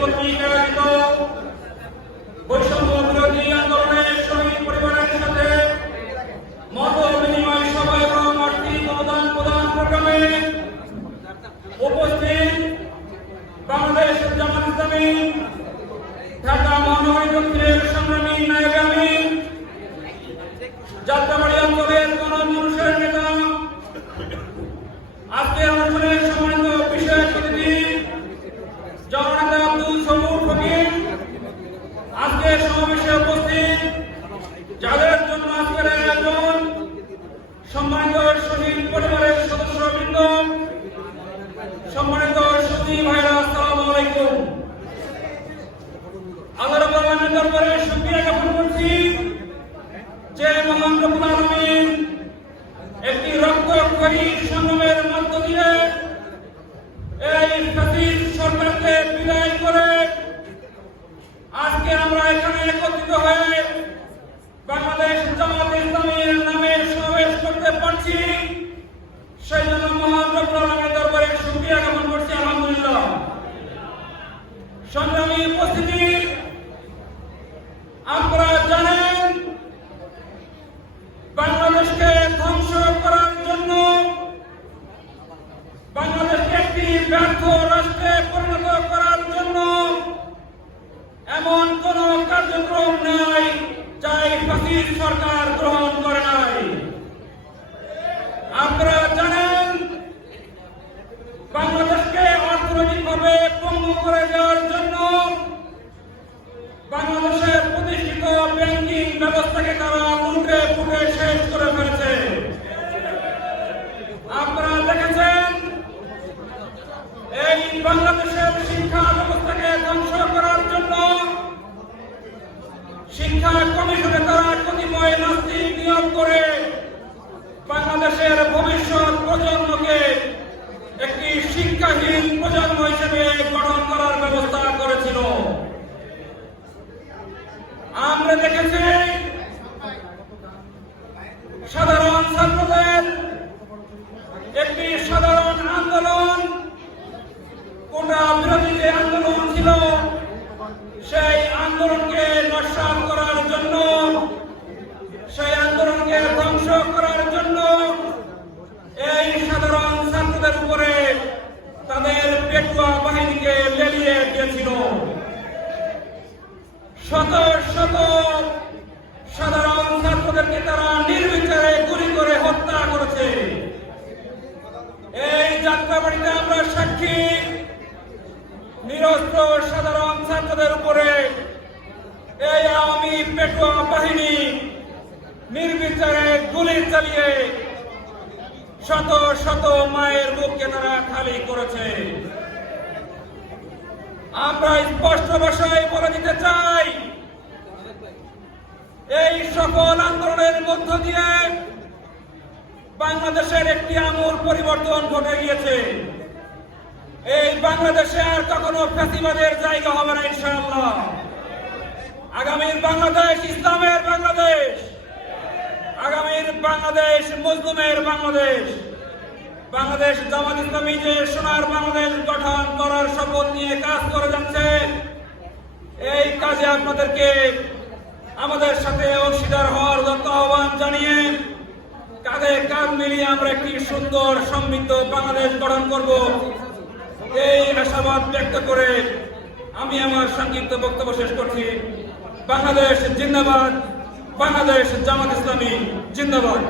কর্তৃক আয়োজিত বৈষম্য বিরোধী আন্দোলনের শহীদ পরিবারের সাথে মত বিনিময় সভা এবং আর্থিক অনুদান প্রদান প্রোগ্রামে উপস্থিত বাংলাদেশ জামাত ইসলামী ঢাকা মহানগরী দক্ষিণের সংগ্রামী নায়েব আমির যাত্রাবাড়ি অঞ্চলের গণমানুষের নেতা আজকের অনুষ্ঠানের সম্মানিত বিশেষ অতিথি জননেতা আব্দুল সবুর ফকির, আজকের সমাবেশে উপস্থিত যাদের জন্য আজকের আয়োজন, সম্মানিত শহীদ পরিবারের সদস্যবৃন্দ, সম্মানিত সুধী ভাইরা, আসসালামু আলাইকুম। আল্লাহ রাব্বুল আলামিনের দরবারে শুকরিয়া জ্ঞাপন করছি যে মহান রব্বুল আলামিন একটি রক্তক্ষয়ী সংগ্রামের মধ্য দিয়ে এই ফ্যাসিস্ট সরকারকে বিদায় করে আজকে আমরা এখানে একত্রিত হয়ে বাংলাদেশ জামাত ইসলামীর নামে সমাবেশ করতে পারছি। সেই জন্য মহান রব্বুল আলামিনের দরবারে শুকরিয়া জ্ঞাপন করছি, আলহামদুলিল্লাহ। সংগ্রামী উপস্থিতি, আপনারা জানেন বাংলাদেশকে ধ্বংস করার জন্য, বাংলাদেশকে একটি ব্যর্থ রাষ্ট্রে পরিণত করার জন্য এমন কোন কার্যক্রম নাই যা এই ফ্যাসিস্ট সরকার গ্রহণ করে নাই। আপনারা জানেন বাংলাদেশকে অর্থনৈতিকভাবে পঙ্গু করে দেওয়ার জন্য বাংলাদেশের প্রতিষ্ঠিত ব্যাংকিং ব্যবস্থাকে তারা লুটে পুটে শেষ করে ফেলেছে। আপনারা দেখেছেন এই বাংলাদেশের শিক্ষা ব্যবস্থাকে ধ্বংস করার জন্য শিক্ষা কমিশনে তারা কতিপয় নাস্তিক নিয়োগ করে বাংলাদেশের ভবিষ্যৎ প্রজন্মকে একটি শিক্ষাহীন প্রজন্ম হিসেবে গঠন করার ব্যবস্থা করেছিল। আমরা দেখেছি সাধারণ ছাত্রদের একটি সাধারণ আন্দোলন, কোটা বিরোধী যে আন্দোলন ছিল, সেই আন্দোলনকে নস্যাৎ করার জন্য, সেই আন্দোলনকে ধ্বংস করার জন্য এই সাধারণ ছাত্রদের উপরে তাদের পেটুয়া বাহিনীকে লেলিয়ে দিয়েছিল। শত শত সাধারণ ছাত্রদেরকে তারা নির্বিচারে গুলি করে হত্যা করেছে। এই যাত্রাবাড়িতে আমরা সাক্ষী, নিরস্ত্র সাধারণ ছাত্রদের উপরে এই আওয়ামী পেটুয়া বাহিনী নির্বিচারে গুলি চালিয়ে শত শত মায়ের বুককে তারা খালি করেছে। আমরা স্পষ্ট ভাষায় বলে দিতে চাই, এই সকল আন্দোলনের মধ্য দিয়ে বাংলাদেশের একটি আমূল পরিবর্তন ঘটে গিয়েছে। এই বাংলাদেশে আর কখনো ফ্যাসিবাদের জায়গা হবে না ইনশাআল্লাহ। আগামীর বাংলাদেশ ইসলামের বাংলাদেশ, আগামীর বাংলাদেশ মুসলিমের বাংলাদেশ। বাংলাদেশ জামাত ইসলামী যে সোনার বাংলাদেশ গঠন করার শপথ নিয়ে কাজ করে যাচ্ছে, এই কাজে আপনাদেরকে আমাদের সাথে অংশীদার হওয়ার যত আহ্বান জানিয়ে কাঁধে কাঁধ মিলিয়ে আমরা একটি সুন্দর সমৃদ্ধ বাংলাদেশ গঠন করব, এই আশাবাদ ব্যক্ত করে আমি আমার সংক্ষিপ্ত বক্তব্য শেষ করছি। বাংলাদেশ জিন্দাবাদ, বাংলাদেশ জামাত ইসলামী জিন্দাবাদ।